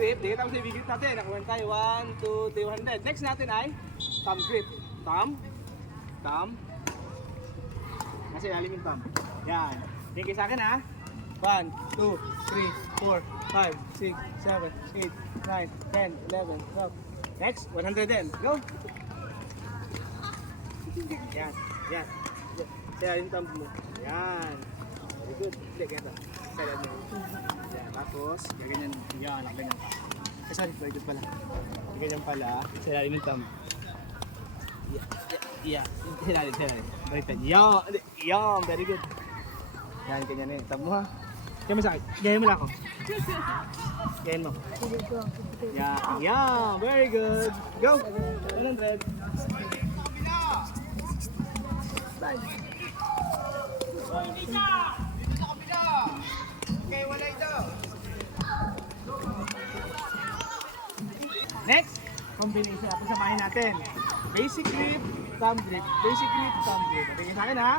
grip. Dikit ako sa V-grip natin. Nakuha tayo. 1, 2, 3, 100. Next natin ay thumb grip. Thumb. Thumb. Nasa ilalim yung thumb. Yan. Tingin sa akin ha. 1, 2, 3, 4, 5, 6, 7, 8, 9, 10, 11, 12. Next, 100 din. Go! Yan. Yan. Sa ilalim yung thumb mo. Yan. Very good. Hindi, ganito. Sa ilalim mo. Yan. Tapos, ganyan. Yan. Ganyan. Eh, sorry. Very good pala. Ganyan pala. Sa ilalim yung thumb. Yeah. Hilalim. Baliktad. Yan. Very good. Yan, ganyan eh. Tab mo ha. Kaya mo sa akin. Gayan mo lang ako. Gayan mo. Yan. Very good. Go. 100. Okay, wala ito. Next, combination. Pasamahin natin. Basic grip, thumb grip. Basic grip, thumb grip. Tingin sa akin ha.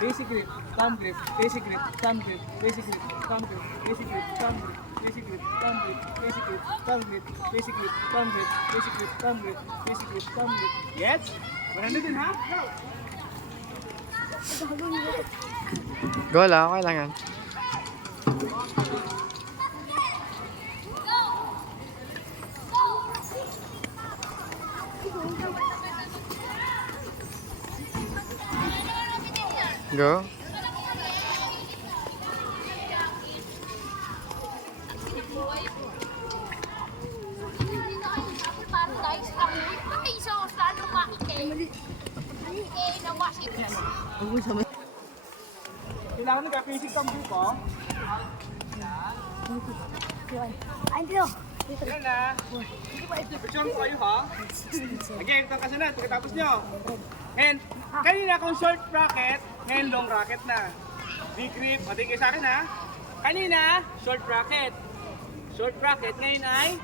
Basic grip, thumb grip. Basic grip, thumb grip. Basic grip, thumb grip. Basic grip, thumb grip. Basic grip, thumb grip. Basic grip, thumb grip. Basic grip, thumb grip. Basic grip, thumb grip. Basic grip, thumb grip. Yes? 100 din ha? Go! Go lang, okay lang yan. Go. Kailangan nagka-basic thumb grip oh. Yan na. Picture ko kayo ha. Again, itong kasunod. Pagkatapos nyo. And kanina kung short bracket, ngayon long bracket na. V-grip. Pati kayo sa akin ha. Kanina, short bracket. Short bracket. Ngayon ay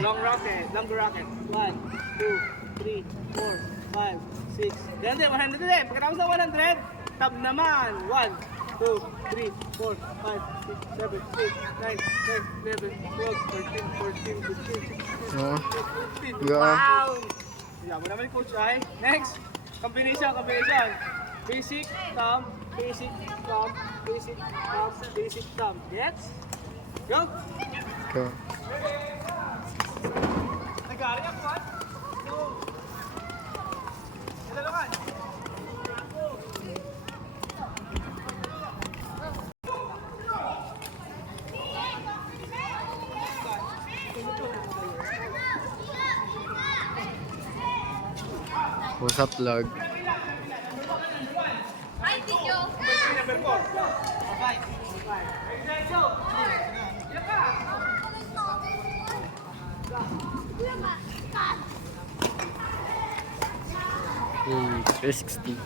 long bracket. Long bracket. 1, 2, 3, 4, 5, 6. Yan din, 100 din. Pagkatapos ng 100, tab naman. 1, 2, 3, 4, 5, 6, 7, 8, 9, 10, 11, 12, 13, 14, 15, 16, 17, 18, 19. Go. Wow! Yan mo naman yung coach ay. Next, combination. Basic, thumb, basic, thumb, basic, thumb, basic, thumb. Yes? Go! Go. Nag-aaral ako, what? Go! Nalalakan. What's up, vlog? Hi, Tito. Number 4. Okay. Go! Yan ka! 360.